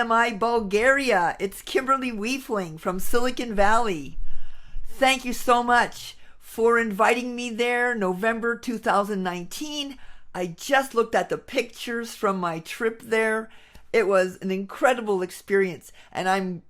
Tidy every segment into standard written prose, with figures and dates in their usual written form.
PMI Bulgaria. It's Kimberly Wiefling from Silicon Valley. Thank you so much for inviting me there, November 2019. I just looked at the pictures from my trip there. It was an incredible experience, and I'm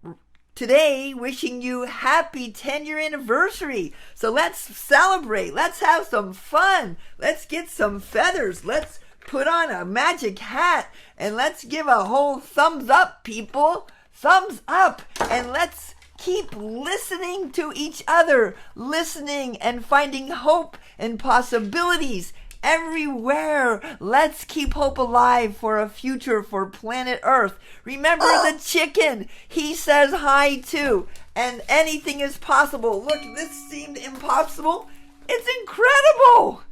today wishing you happy 10-year anniversary. So let's celebrate. Let's have some fun. Let's get some feathers. Let's put on a magic hat, and let's give a whole thumbs up, people. Thumbs up, and let's keep listening to each other, listening and finding hope and possibilities everywhere. Let's keep hope alive for a future for planet Earth. Remember the chicken. He says hi too. And anything is possible. Look, this seemed impossible. It's incredible.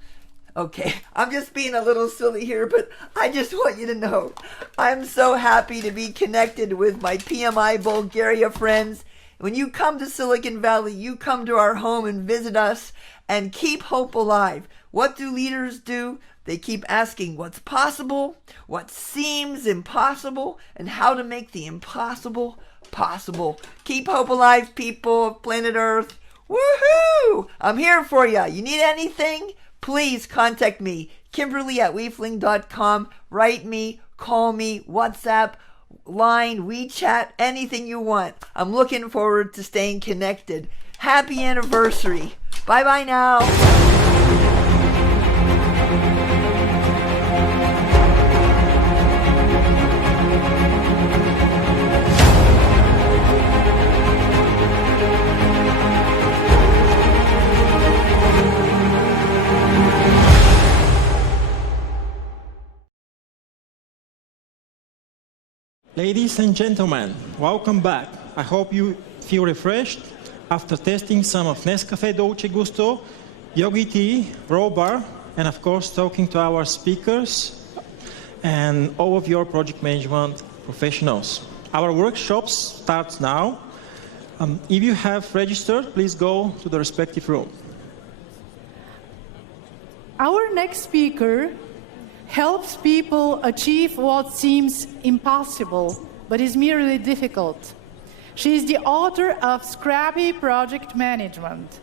Okay, I'm just being a little silly here, but I just want you to know I'm so happy to be connected with my PMI Bulgaria friends. When you come to Silicon Valley, you come to our home and visit us and keep hope alive. What do leaders do? They keep asking what's possible, what seems impossible, and how to make the impossible possible. Keep hope alive, people of planet Earth. Woohoo! I'm here for you. You need anything? Please contact me, Kimberly@Wiefling.com. Write me, call me, WhatsApp, Line, WeChat, anything you want. I'm looking forward to staying connected. Happy anniversary. Bye-bye now. Ladies and gentlemen, welcome back. I hope you feel refreshed after testing some of Nescafe Dolce Gusto, Yogi Tea, Raw Bar, and of course talking to our speakers and all of your project management professionals. Our workshops start now. If you have registered, please go to the respective room. Our next speaker helps people achieve what seems impossible, but is merely difficult. She is the author of Scrappy Project Management.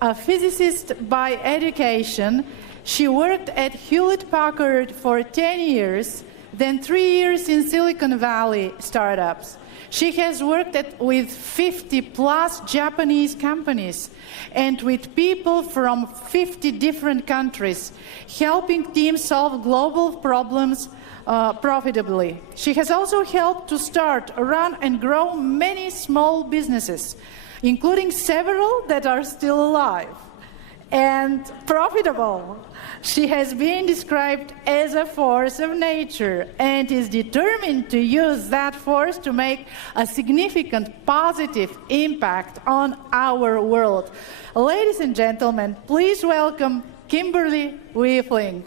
A physicist by education, she worked at Hewlett-Packard for 10 years, then 3 years in Silicon Valley startups. She has worked with 50-plus Japanese companies and with people from 50 different countries, helping teams solve global problems profitably. She has also helped to start, run, and grow many small businesses, including several that are still alive and profitable. She has been described as a force of nature and is determined to use that force to make a significant positive impact on our world. Ladies and gentlemen, please welcome Kimberly Wiefling.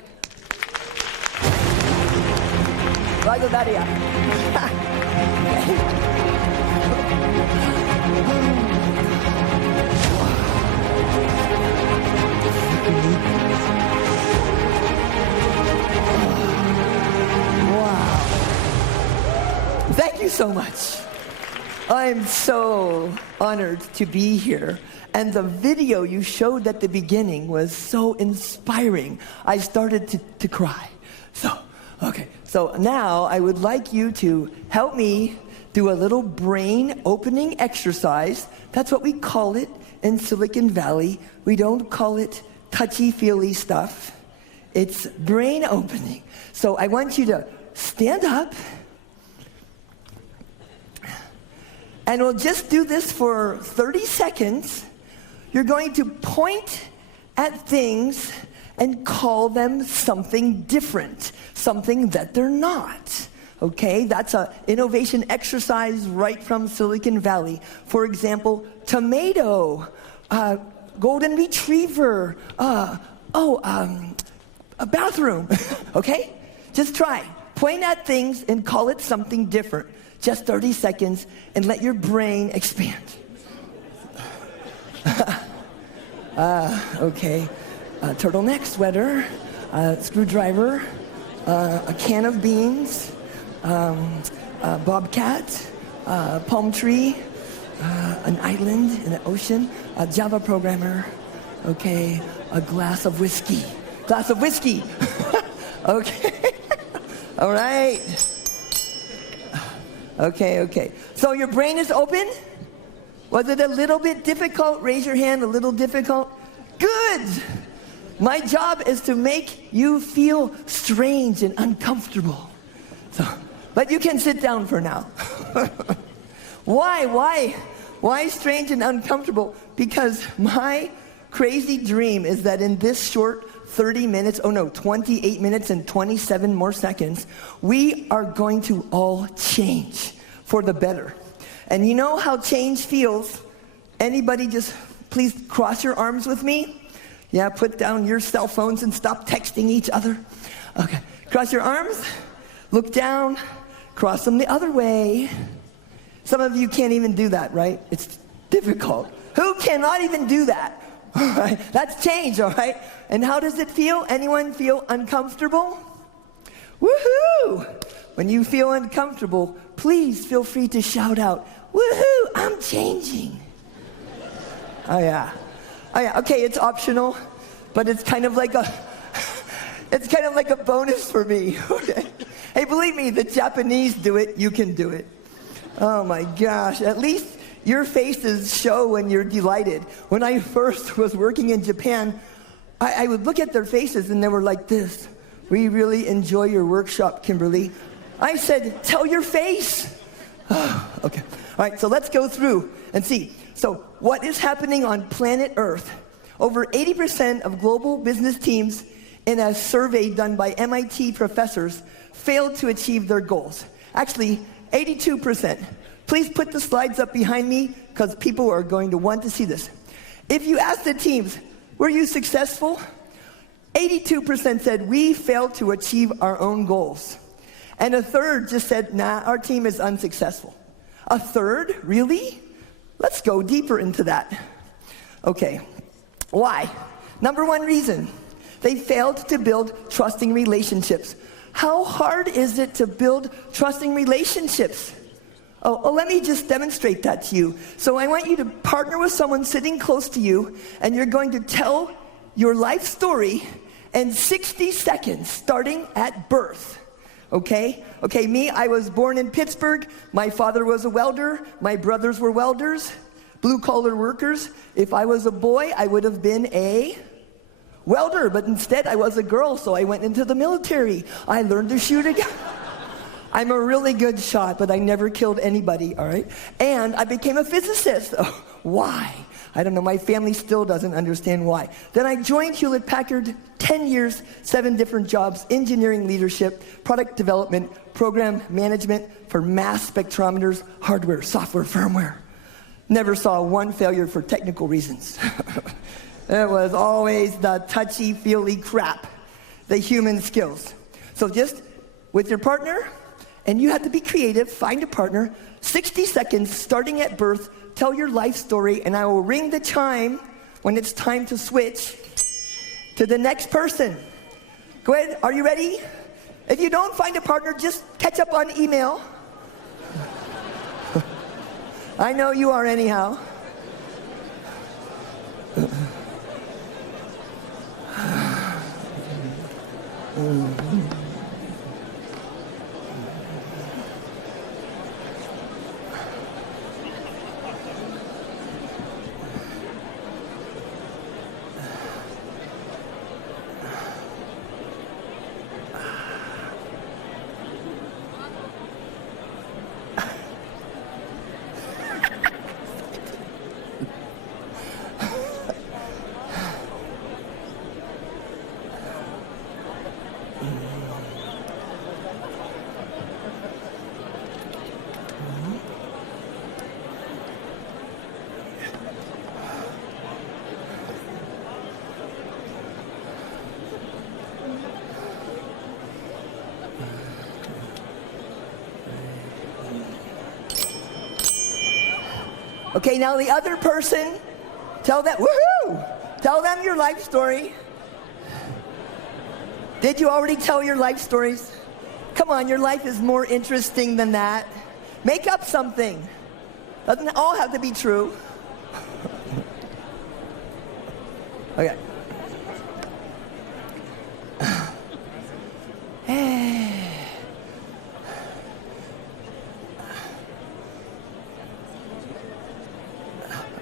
Thank you so much. I'm so honored to be here. And the video you showed at the beginning was so inspiring. I started to cry. So now I would like you to help me do a little brain opening exercise. That's what we call it in Silicon Valley. We don't call it touchy-feely stuff. It's brain opening. So I want you to stand up. And we'll just do this for 30 seconds. You're going to point at things and call them something different, something that they're not. Okay, that's an innovation exercise right from Silicon Valley. For example, tomato, golden retriever, a bathroom. Okay, just try. Point at things and call it something different. Just 30 seconds and let your brain expand. Okay, turtleneck sweater, screwdriver, a can of beans, bobcat, palm tree, an island in the ocean, a Java programmer, okay, a glass of whiskey. Glass of whiskey. Okay. All right. Okay. So your brain is open? Was it a little bit difficult? Raise your hand, a little difficult. Good. My job is to make you feel strange and uncomfortable. But you can sit down for now. Why strange and uncomfortable? Because my crazy dream is that in this short 28 minutes and 27 more seconds, we are going to all change for the better. And you know how change feels? Anybody just please cross your arms with me? Yeah, put down your cell phones and stop texting each other. Okay, cross your arms, look down, cross them the other way. Some of you can't even do that, right? It's difficult. Who cannot even do that? All right, that's change, all right? And how does it feel? Anyone feel uncomfortable? Woohoo! When you feel uncomfortable, please feel free to shout out, woohoo, I'm changing. Oh yeah. Okay, it's optional, but it's kind of like a bonus for me. Okay. Hey, believe me, the Japanese do it, you can do it. Oh my gosh, at least your faces show when you're delighted. When I first was working in Japan, I would look at their faces and they were like this. We really enjoy your workshop, Kimberly. I said, tell your face. Okay. All right, so let's go through and see. So what is happening on planet Earth? Over 80% of global business teams in a survey done by MIT professors failed to achieve their goals. Actually, 82%. Please put the slides up behind me because people are going to want to see this. If you ask the teams, were you successful? 82% said we failed to achieve our own goals. And a third just said, nah, our team is unsuccessful. A third? Really? Let's go deeper into that. Okay, why? Number one reason, they failed to build trusting relationships. How hard is it to build trusting relationships? Oh, let me just demonstrate that to you. So I want you to partner with someone sitting close to you, and you're going to tell your life story in 60 seconds, starting at birth. Okay, me, I was born in Pittsburgh. My father was a welder. My brothers were welders, blue-collar workers. If I was a boy, I would have been a welder, but instead I was a girl, so I went into the military. I learned to shoot a gun. I'm a really good shot, but I never killed anybody, all right? And I became a physicist. Oh, why? I don't know. My family still doesn't understand why. Then I joined Hewlett-Packard, 10 years, 7 different jobs, engineering leadership, product development, program management for mass spectrometers, hardware, software, firmware. Never saw one failure for technical reasons. It was always the touchy-feely crap, the human skills. So just with your partner, and you have to be creative, find a partner, 60 seconds starting at birth, tell your life story, and I will ring the chime when it's time to switch to the next person. Go ahead, are you ready? If you don't find a partner, just catch up on email. I know you are anyhow. Okay, now the other person, tell them, woohoo! Tell them your life story. Did you already tell your life stories? Come Come on, your life is more interesting than that. Make up something. Doesn't all have to be true. Okay.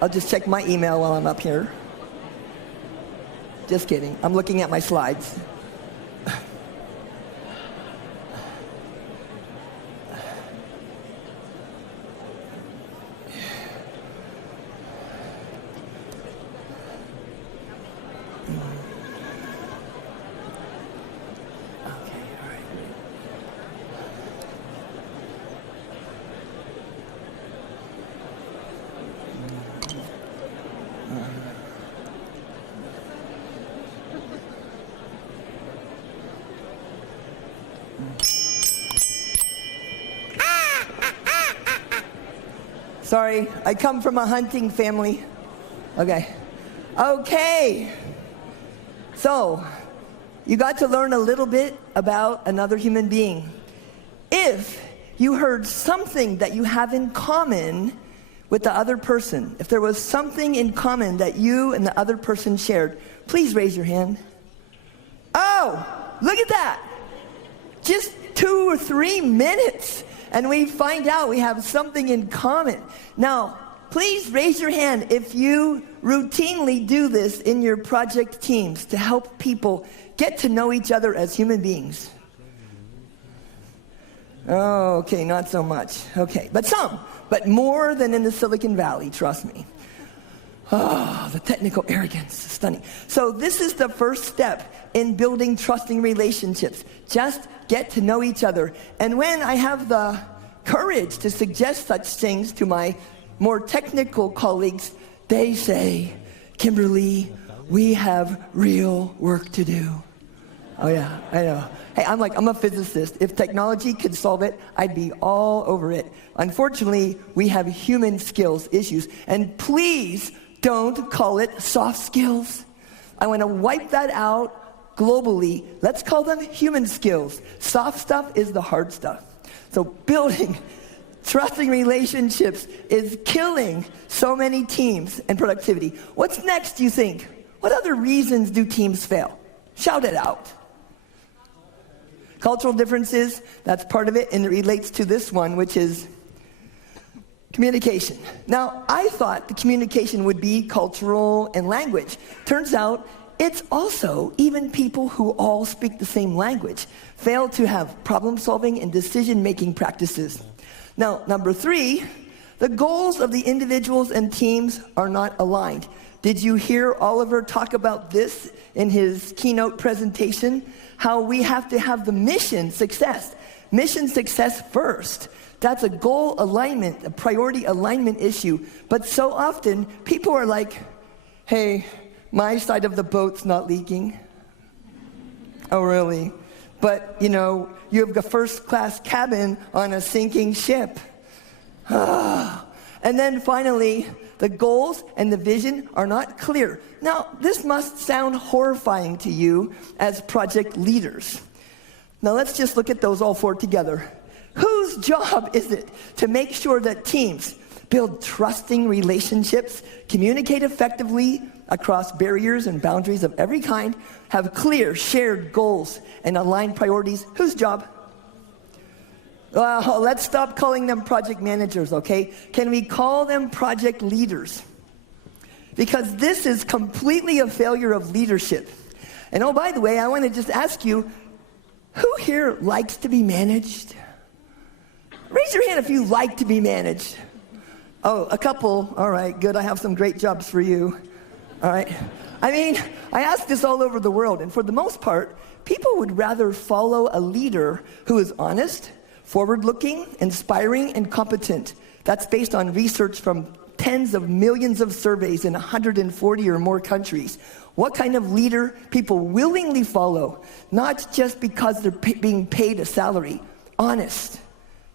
I'll just check my email while I'm up here. Just kidding. I'm looking at my slides. Sorry, I come from a hunting family. Okay. So, you got to learn a little bit about another human being. If you heard something that you have in common with the other person, if there was something in common that you and the other person shared, please raise your hand. Oh, look at that. Just 2 or 3 minutes. And we find out we have something in common. Now, please raise your hand if you routinely do this in your project teams to help people get to know each other as human beings. Oh, okay, not so much. Okay, but some, but more than in the Silicon Valley, trust me. Oh, the technical arrogance, stunning. So this is the first step in building trusting relationships. Just get to know each other. And when I have the courage to suggest such things to my more technical colleagues, they say, Kimberly, we have real work to do. Oh yeah, I know. Hey, I'm a physicist. If technology could solve it, I'd be all over it. Unfortunately, we have human skills issues. And please don't call it soft skills. I want to wipe that out globally. Let's call them human skills. Soft stuff is the hard stuff. So building trusting relationships is killing so many teams and productivity. What's next, do you think? What other reasons do teams fail? Shout it out. Cultural differences, that's part of it, and it relates to this one, which is communication. Now, I thought the communication would be cultural and language. Turns out, it's also even people who all speak the same language fail to have problem-solving and decision-making practices. Now, number 3, the goals of the individuals and teams are not aligned. Did you hear Oliver talk about this in his keynote presentation? How we have to have the mission success first. That's a goal alignment, a priority alignment issue. But so often, people are like, hey, my side of the boat's not leaking. Oh, really? But, you know, you have the first-class cabin on a sinking ship. And then finally, the goals and the vision are not clear. Now, this must sound horrifying to you as project leaders. Now, let's just look at those all 4 together. Whose job is it to make sure that teams build trusting relationships, communicate effectively across barriers and boundaries of every kind, have clear shared goals and aligned priorities? Whose job? Well, let's stop calling them project managers, okay? Can we call them project leaders? Because this is completely a failure of leadership. And oh, by the way, I want to just ask you, who here likes to be managed? Raise your hand if you like to be managed. Oh, a couple. All right, good. I have some great jobs for you. All right. I mean, I ask this all over the world, and for the most part, people would rather follow a leader who is honest, forward-looking, inspiring, and competent. That's based on research from tens of millions of surveys in 140 or more countries. What kind of leader people willingly follow, not just because they're being paid a salary. Honest.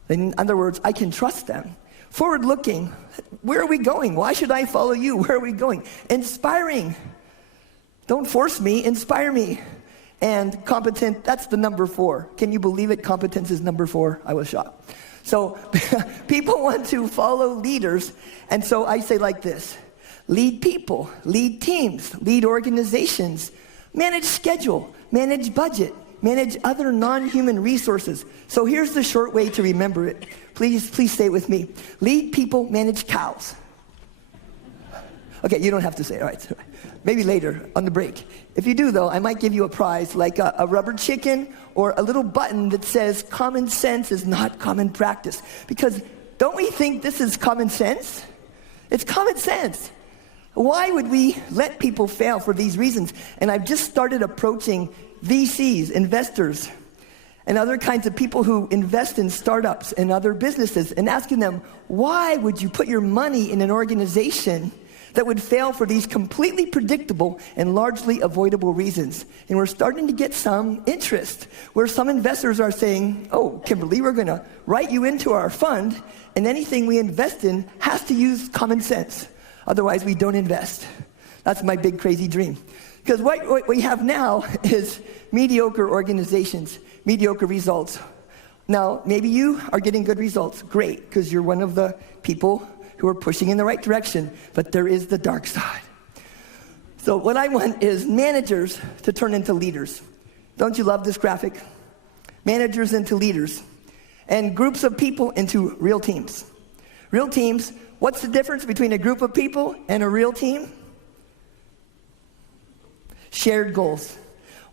In other words, I can trust them. Forward-looking. Where are we going? Why should I follow you? Where are we going? Inspiring. Don't force me, inspire me. And competent, that's the number 4. Can you believe it? Competence is number 4. I was shocked. So people want to follow leaders, and so I say like this: lead people, lead teams, lead organizations, manage schedule, manage budget, manage other non-human resources. So here's the short way to remember it. Please stay with me. Lead people, manage cows. Okay, you don't have to say it. All right. Maybe later on the break. If you do, though, I might give you a prize, like a rubber chicken or a little button that says common sense is not common practice. Because don't we think this is common sense? It's common sense. Why would we let people fail for these reasons? And I've just started approaching VCs, investors, and other kinds of people who invest in startups and other businesses and asking them, why would you put your money in an organization that would fail for these completely predictable and largely avoidable reasons? And we're starting to get some interest where some investors are saying, oh, Kimberly, we're going to write you into our fund, and anything we invest in has to use common sense. Otherwise, we don't invest. That's my big, crazy dream. Because what we have now is mediocre organizations, mediocre results. Now, maybe you are getting good results. Great, because you're one of the people who are pushing in the right direction, but there is the dark side. So what I want is managers to turn into leaders. Don't you love this graphic? Managers into leaders, and groups of people into real teams. Real teams, what's the difference between a group of people and a real team? Shared goals.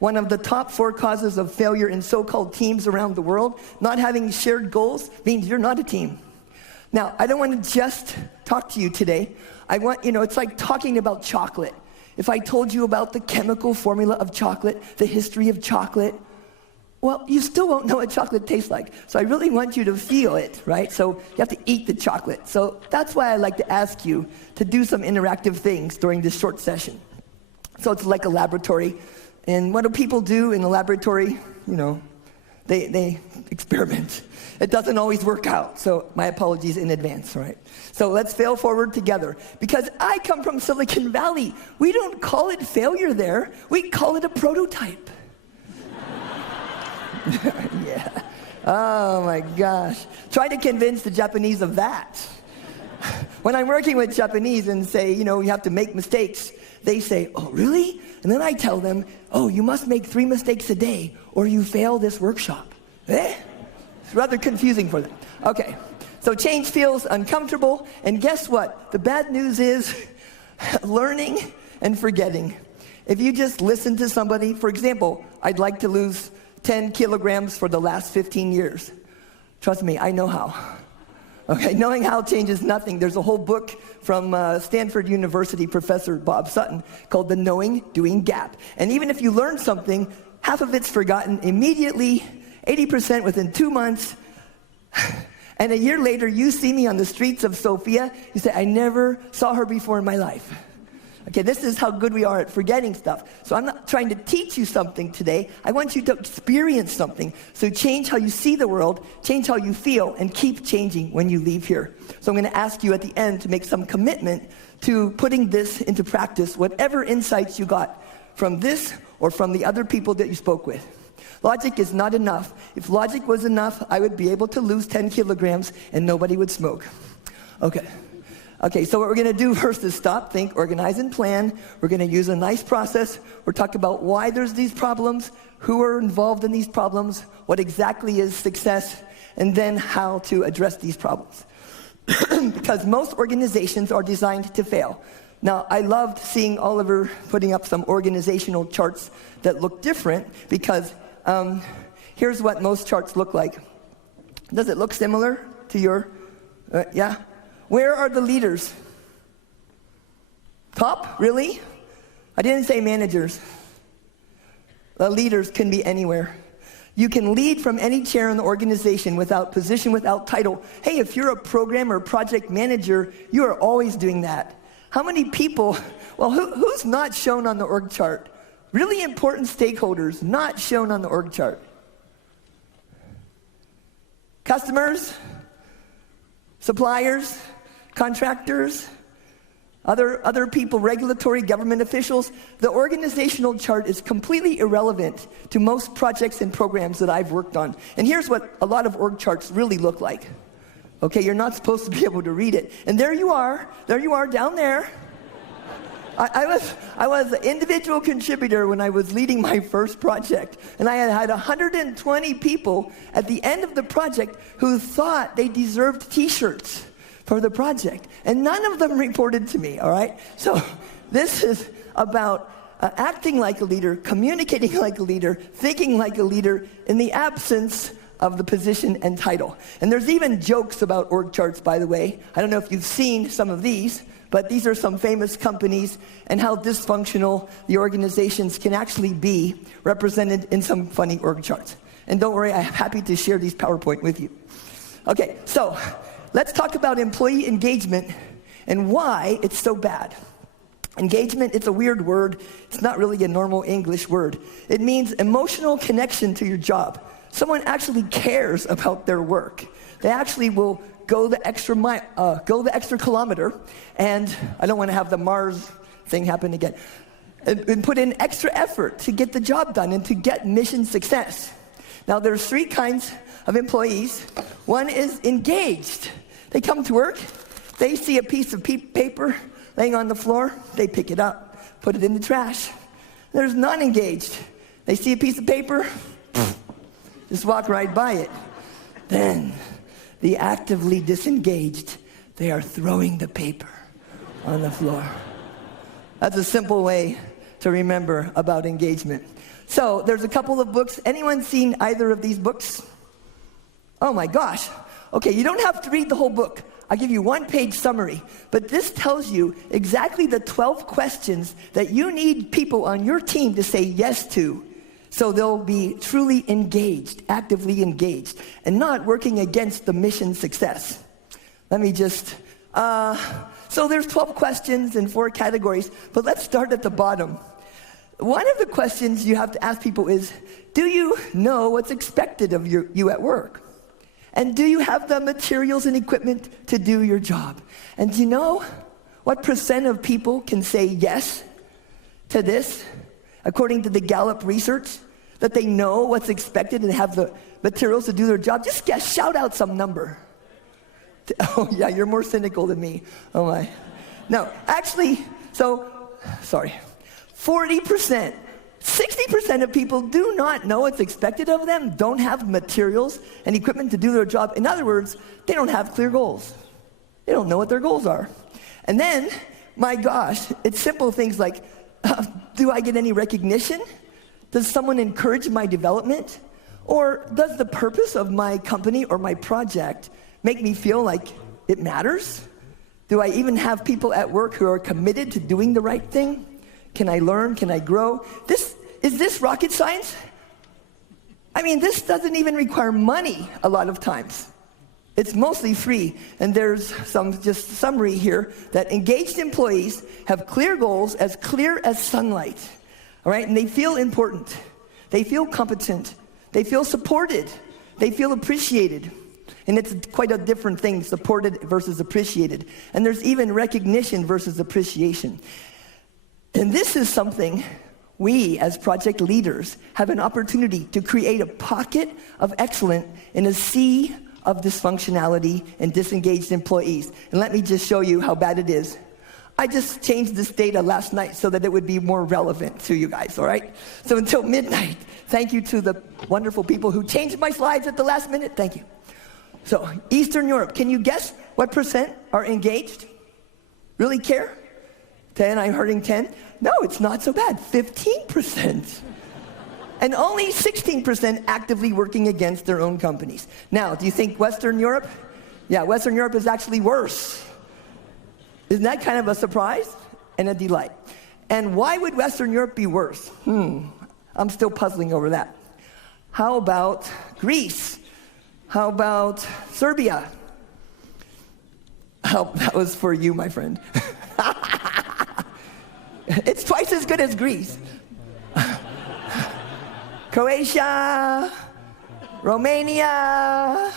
One of the top 4 causes of failure in so-called teams around the world, not having shared goals means you're not a team. Now, I don't want to just talk to you today. I want, it's like talking about chocolate. If I told you about the chemical formula of chocolate, the history of chocolate, well, you still won't know what chocolate tastes like. So I really want you to feel it, right? So you have to eat the chocolate. So that's why I like to ask you to do some interactive things during this short session. So it's like a laboratory. And what do people do in a laboratory? They experiment. It doesn't always work out, so my apologies in advance, right? So let's fail forward together. Because I come from Silicon Valley. We don't call it failure there. We call it a prototype. Yeah. Oh my gosh. Try to convince the Japanese of that. When I'm working with Japanese and say, you have to make mistakes, they say, oh, really? And then I tell them, oh, you must make 3 mistakes a day or you fail this workshop. It's rather confusing for them. Okay, so change feels uncomfortable, and guess what? The bad news is learning and forgetting. If you just listen to somebody, for example, I'd like to lose 10 kilograms for the last 15 years. Trust me, I know how. Okay, knowing how changes nothing. There's a whole book from Stanford University professor Bob Sutton called The Knowing Doing Gap. And even if you learn something, half of it's forgotten immediately, 80% within 2 months. And a year later, you see me on the streets of Sofia, you say, I never saw her before in my life. Okay, this is how good we are at forgetting stuff. So I'm not trying to teach you something today. I want you to experience something. So change how you see the world, change how you feel, and keep changing when you leave here. So I'm going to ask you at the end to make some commitment to putting this into practice, whatever insights you got from this or from the other people that you spoke with. Logic is not enough. If logic was enough, I would be able to lose 10 kilograms and nobody would smoke. Okay, so what we're going to do first is stop, think, organize, and plan. We're going to use a nice process. We'll talk about why there's these problems, who are involved in these problems, what exactly is success, and then how to address these problems. Because most organizations are designed to fail. Now, I loved seeing Oliver putting up some organizational charts that look different because here's what most charts look like. Does it look similar to your, yeah? Where are the leaders? Top? Really? I didn't say managers. The leaders can be anywhere. You can lead from any chair in the organization without position, without title. Hey, if you're a program or project manager, you are always doing that. How many people, well, who's not shown on the org chart? Really important stakeholders not shown on the org chart. Customers, suppliers, contractors, other people, regulatory government officials, the organizational chart is completely irrelevant to most projects and programs that I've worked on. And here's what a lot of org charts really look like. Okay, you're not supposed to be able to read it. And there you are down there. I was an individual contributor when I was leading my first project, and I had 120 people at the end of the project who thought they deserved t-shirts for the project, and none of them reported to me, all right? So this is about acting like a leader, communicating like a leader, thinking like a leader in the absence of the position and title. And there's even jokes about org charts, by the way. I don't know if you've seen some of these, but these are some famous companies and how dysfunctional the organizations can actually be represented in some funny org charts. And don't worry, I'm happy to share these PowerPoint with you. Okay, so let's talk about employee engagement and why it's so bad. Engagement, it's a weird word. It's not really a normal English word. It means emotional connection to your job. Someone actually cares about their work. They actually will go the extra mile, go the extra kilometer, and I don't want to have the Mars thing happen again, and put in extra effort to get the job done and to get mission success. Now, there's 3 kinds of employees. One is engaged. They come to work, they see a piece of paper laying on the floor, they pick it up, put it in the trash. There's non-engaged. They see a piece of paper, just walk right by it. Then, the actively disengaged, they are throwing the paper on the floor. That's a simple way to remember about engagement. So there's a couple of books. Anyone seen either of these books? Oh my gosh. Okay, you don't have to read the whole book. I'll give you 1-page summary. But this tells you exactly the 12 questions that you need people on your team to say yes to, so they'll be truly engaged, actively engaged, and not working against the mission success. Let me just, so there's 12 questions in 4 categories, but let's start at the bottom. One of the questions you have to ask people is, do you know what's expected of you at work? And do you have the materials and equipment to do your job? And do you know what % of people can say yes to this, according to the Gallup research? That they know what's expected and have the materials to do their job? Just guess, shout out some number. Oh yeah, you're more cynical than me. Oh my. No, actually, 40%, 60% of people do not know what's expected of them, don't have materials and equipment to do their job. In other words, they don't have clear goals. They don't know what their goals are. And then, my gosh, it's simple things like, do I get any recognition? Does someone encourage my development? Or does the purpose of my company or my project make me feel like it matters? Do I even have people at work who are committed to doing the right thing? Can I learn? Can I grow? Is this rocket science? I mean, this doesn't even require money a lot of times. It's mostly free. And there's some just summary here that engaged employees have clear goals as clear as sunlight. All right, and they feel important, they feel competent, they feel supported, they feel appreciated. And it's quite a different thing, supported versus appreciated. And there's even recognition versus appreciation. And this is something we, as project leaders, have an opportunity to create a pocket of excellence in a sea of dysfunctionality and disengaged employees. And let me just show you how bad it is. I just changed this data last night so that it would be more relevant to you guys, all right? So until midnight, thank you to the wonderful people who changed my slides at the last minute. Thank you. So Eastern Europe, can you guess what % are engaged? Really care? 10, I'm hearing 10. No, it's not so bad, 15%. And only 16% actively working against their own companies. Now, do you think Western Europe? Yeah, Western Europe is actually worse. Isn't that kind of a surprise and a delight? And why would Western Europe be worse? I'm still puzzling over that. How about Greece? How about Serbia? Oh, that was for you, my friend. It's twice as good as Greece. Croatia, Romania.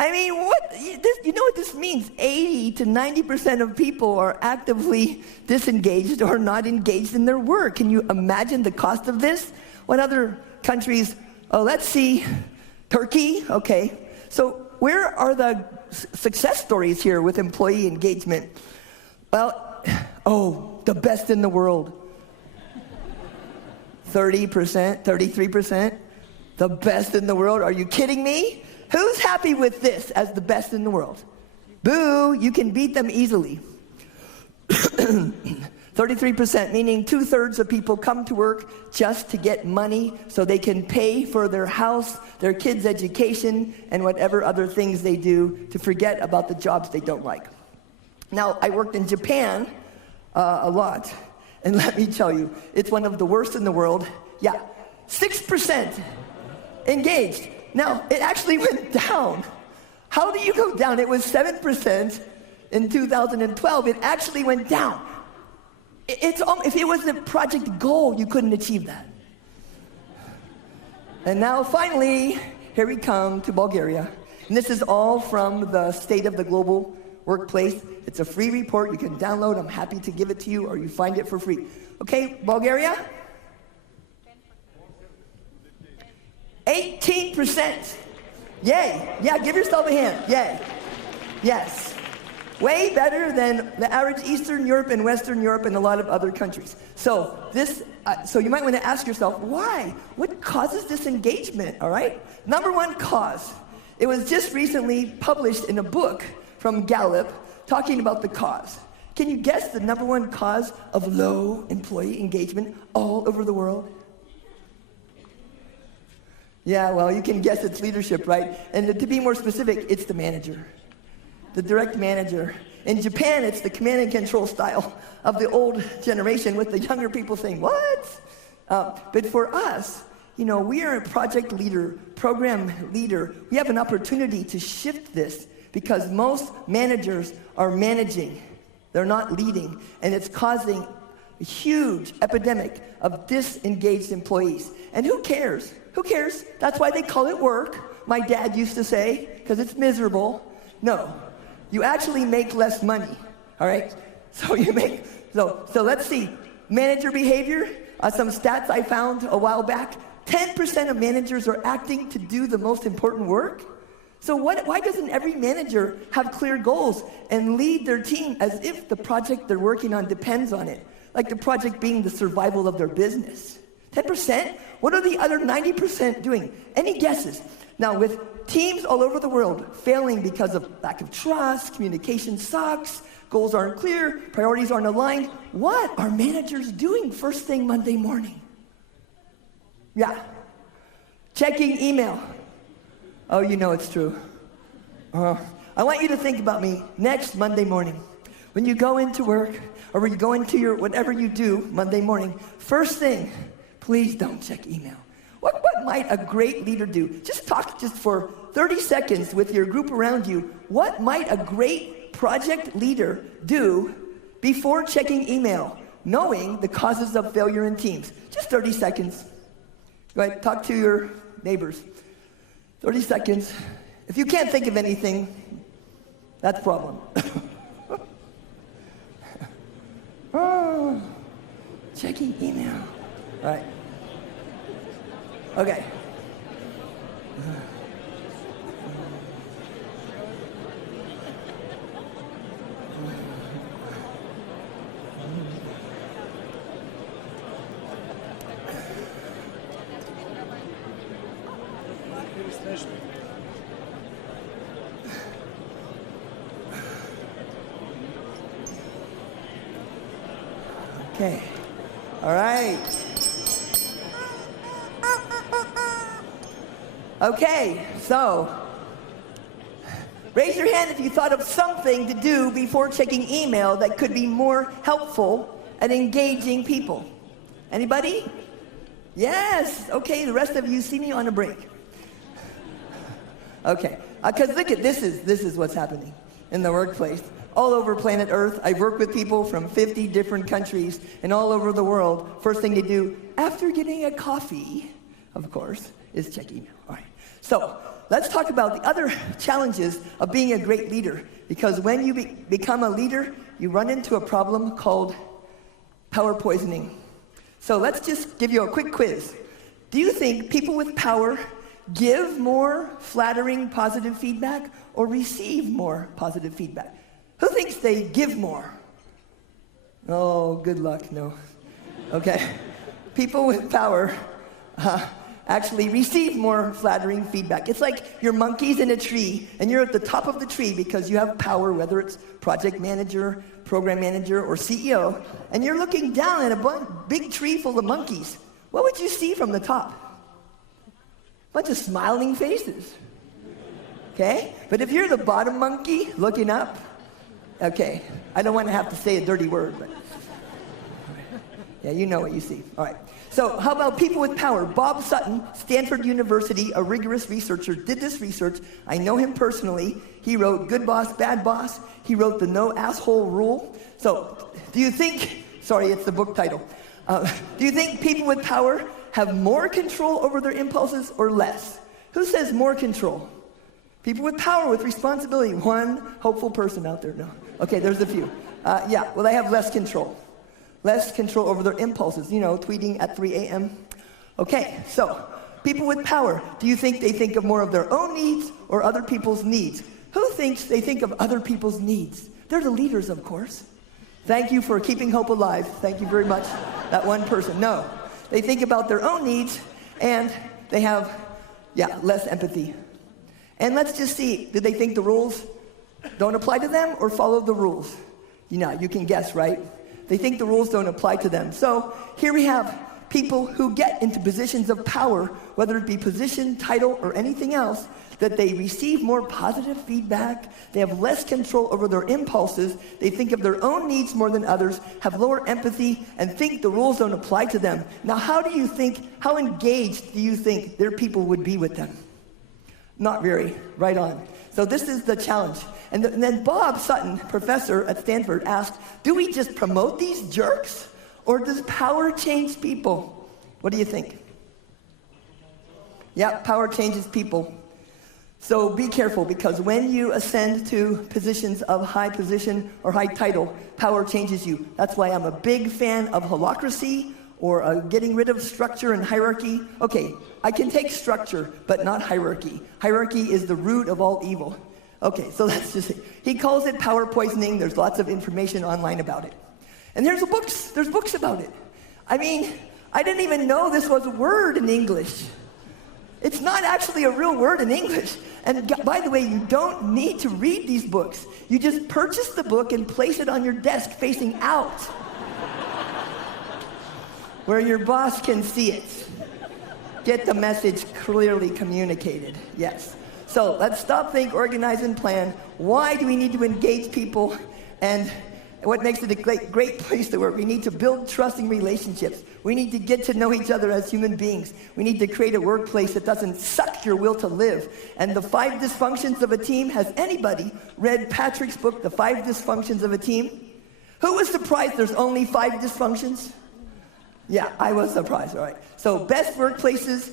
I mean, you know what this means? 80 to 90% of people are actively disengaged or not engaged in their work. Can you imagine the cost of this? What other countries? Oh, let's see. Turkey, okay. So where are the success stories here with employee engagement? Well, the best in the world. 30%, 33%. The best in the world. Are you kidding me? Who's happy with this as the best in the world? Boo, you can beat them easily. 33%, meaning 2/3 of people come to work just to get money so they can pay for their house, their kids' education, and whatever other things they do to forget about the jobs they don't like. Now, I worked in Japan a lot, and let me tell you, it's one of the worst in the world. Yeah, 6% engaged. Now, it actually went down. How do you go down? It was 7% in 2012. It actually went down. If it was a project goal, you couldn't achieve that. And now, finally, here we come to Bulgaria. And this is all from the State of the Global Workplace. It's a free report. You can download. I'm happy to give it to you, or you find it for free. Okay, Bulgaria? 18%. Yay. Yeah, give yourself a hand. Yay. Yes. Way better than the average Eastern Europe and Western Europe and a lot of other countries. So you might want to ask yourself, why? What causes disengagement, all right? Number one cause. It was just recently published in a book from Gallup talking about the cause. Can you guess the number one cause of low employee engagement all over the world? Yeah, well, you can guess it's leadership, right? And to be more specific, it's the manager, the direct manager. In Japan, it's the command and control style of the old generation with the younger people saying, what? But for us, we are a project leader, program leader. We have an opportunity to shift this because most managers are managing. They're not leading. And it's causing a huge epidemic of disengaged employees. And who cares? Who cares? That's why they call it work, my dad used to say, because it's miserable. No, you actually make less money, all right? So let's see. Manager behavior, some stats I found a while back, 10% of managers are acting to do the most important work. So why doesn't every manager have clear goals and lead their team as if the project they're working on depends on it? Like the project being the survival of their business. 10%? What are the other 90% doing? Any guesses? Now, with teams all over the world failing because of lack of trust, communication sucks, goals aren't clear, priorities aren't aligned, what are managers doing first thing Monday morning? Yeah. Checking email. Oh, you know it's true. I want you to think about me next Monday morning. When you go into work, or when you go into your whatever you do Monday morning, first thing, please don't check email. What might a great leader do? Just talk for 30 seconds with your group around you. What might a great project leader do before checking email, knowing the causes of failure in teams? Just 30 seconds. Go ahead, talk to your neighbors. 30 seconds. If you can't think of anything, that's a problem. Oh, checking email. All right. Okay. Okay. All right. Okay, so raise your hand if you thought of something to do before checking email that could be more helpful at engaging people. Anybody? Yes. Okay, the rest of you see me on a break. Okay, because look at this is what's happening in the workplace. All over planet Earth, I work with people from 50 different countries and all over the world. First thing they do after getting a coffee, of course, is check email. All right. So let's talk about the other challenges of being a great leader. Because when you become a leader, you run into a problem called power poisoning. So let's just give you a quick quiz. Do you think people with power give more flattering positive feedback or receive more positive feedback? Who thinks they give more? Oh, good luck, no. Okay. People with power actually receive more flattering feedback. It's like you're monkeys in a tree, and you're at the top of the tree because you have power, whether it's project manager, program manager, or CEO, and you're looking down at a big tree full of monkeys. What would you see from the top? A bunch of smiling faces. Okay? But if you're the bottom monkey looking up, okay, I don't want to have to say a dirty word, but yeah, you know what you see. All right. So how about people with power? Bob Sutton, Stanford University, a rigorous researcher, did this research. I know him personally. He wrote Good Boss, Bad Boss. He wrote the No Asshole Rule. So do you think, sorry, it's the book title. Do you think people with power have more control over their impulses or less? Who says more control? People with power, with responsibility. One hopeful person out there. No. Okay, there's a few. Yeah, well, they have less control. Less control over their impulses, you know, tweeting at 3 a.m. Okay, so people with power, do you think they think of more of their own needs or other people's needs? Who thinks they think of other people's needs? They're the leaders, of course. Thank you for keeping hope alive. Thank you very much, that one person. No, they think about their own needs and they have, less empathy. And let's just see, do they think the rules don't apply to them or follow the rules? You know, you can guess, right? They think the rules don't apply to them. So here we have people who get into positions of power, whether it be position, title, or anything else, that they receive more positive feedback, they have less control over their impulses, they think of their own needs more than others, have lower empathy, and think the rules don't apply to them. Now, how engaged do you think their people would be with them? Not very. Right on. So this is the challenge. And then Bob Sutton, professor at Stanford, asked, do we just promote these jerks, or does power change people? What do you think? Yeah, power changes people. So be careful, because when you ascend to positions of high position or high title, power changes you. That's why I'm a big fan of holacracy, or getting rid of structure and hierarchy. Okay, I can take structure, but not hierarchy. Hierarchy is the root of all evil. Okay, so that's just it. He calls it power poisoning. There's lots of information online about it. And there's books about it. I mean, I didn't even know this was a word in English. It's not actually a real word in English. And by the way, you don't need to read these books. You just purchase the book and place it on your desk facing out, where your boss can see it. Get the message clearly communicated. Yes. So let's stop, think, organize, and plan. Why do we need to engage people? And what makes it a great place to work? We need to build trusting relationships. We need to get to know each other as human beings. We need to create a workplace that doesn't suck your will to live. And the 5 dysfunctions of a team, has anybody read Patrick's book, The 5 Dysfunctions of a Team? Who was surprised there's only 5 dysfunctions? Yeah, I was surprised, all right. So best workplaces,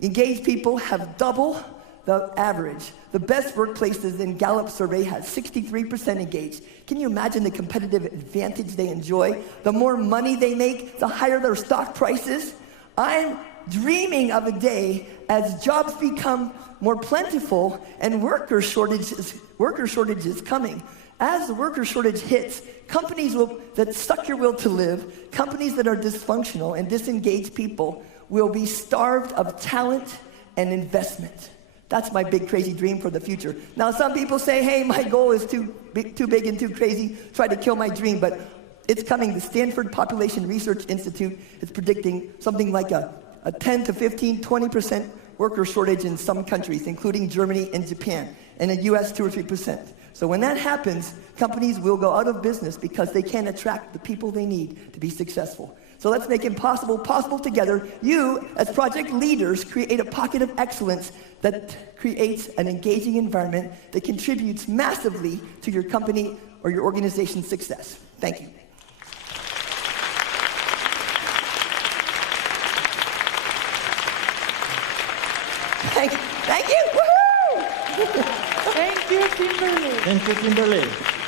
engaged people have double the average. The best workplaces in Gallup survey has 63% engaged. Can you imagine the competitive advantage they enjoy? The more money they make, the higher their stock prices. I'm dreaming of a day as jobs become more plentiful and worker shortage is coming. As the worker shortage hits, companies that suck your will to live, companies that are dysfunctional and disengaged people will be starved of talent and investment. That's my big crazy dream for the future. Now, some people say, hey, my goal is too big and too crazy, try to kill my dream, but it's coming. The Stanford Population Research Institute is predicting something like a 10 to 15, 20% worker shortage in some countries, including Germany and Japan, and in the US 2 or 3%. So when that happens, companies will go out of business because they can't attract the people they need to be successful. So let's make impossible possible together. You, as project leaders, create a pocket of excellence that creates an engaging environment that contributes massively to your company or your organization's success. Thank you. Thank you. Woohoo! Thank you, Kimberly. Thank you, Kimberly.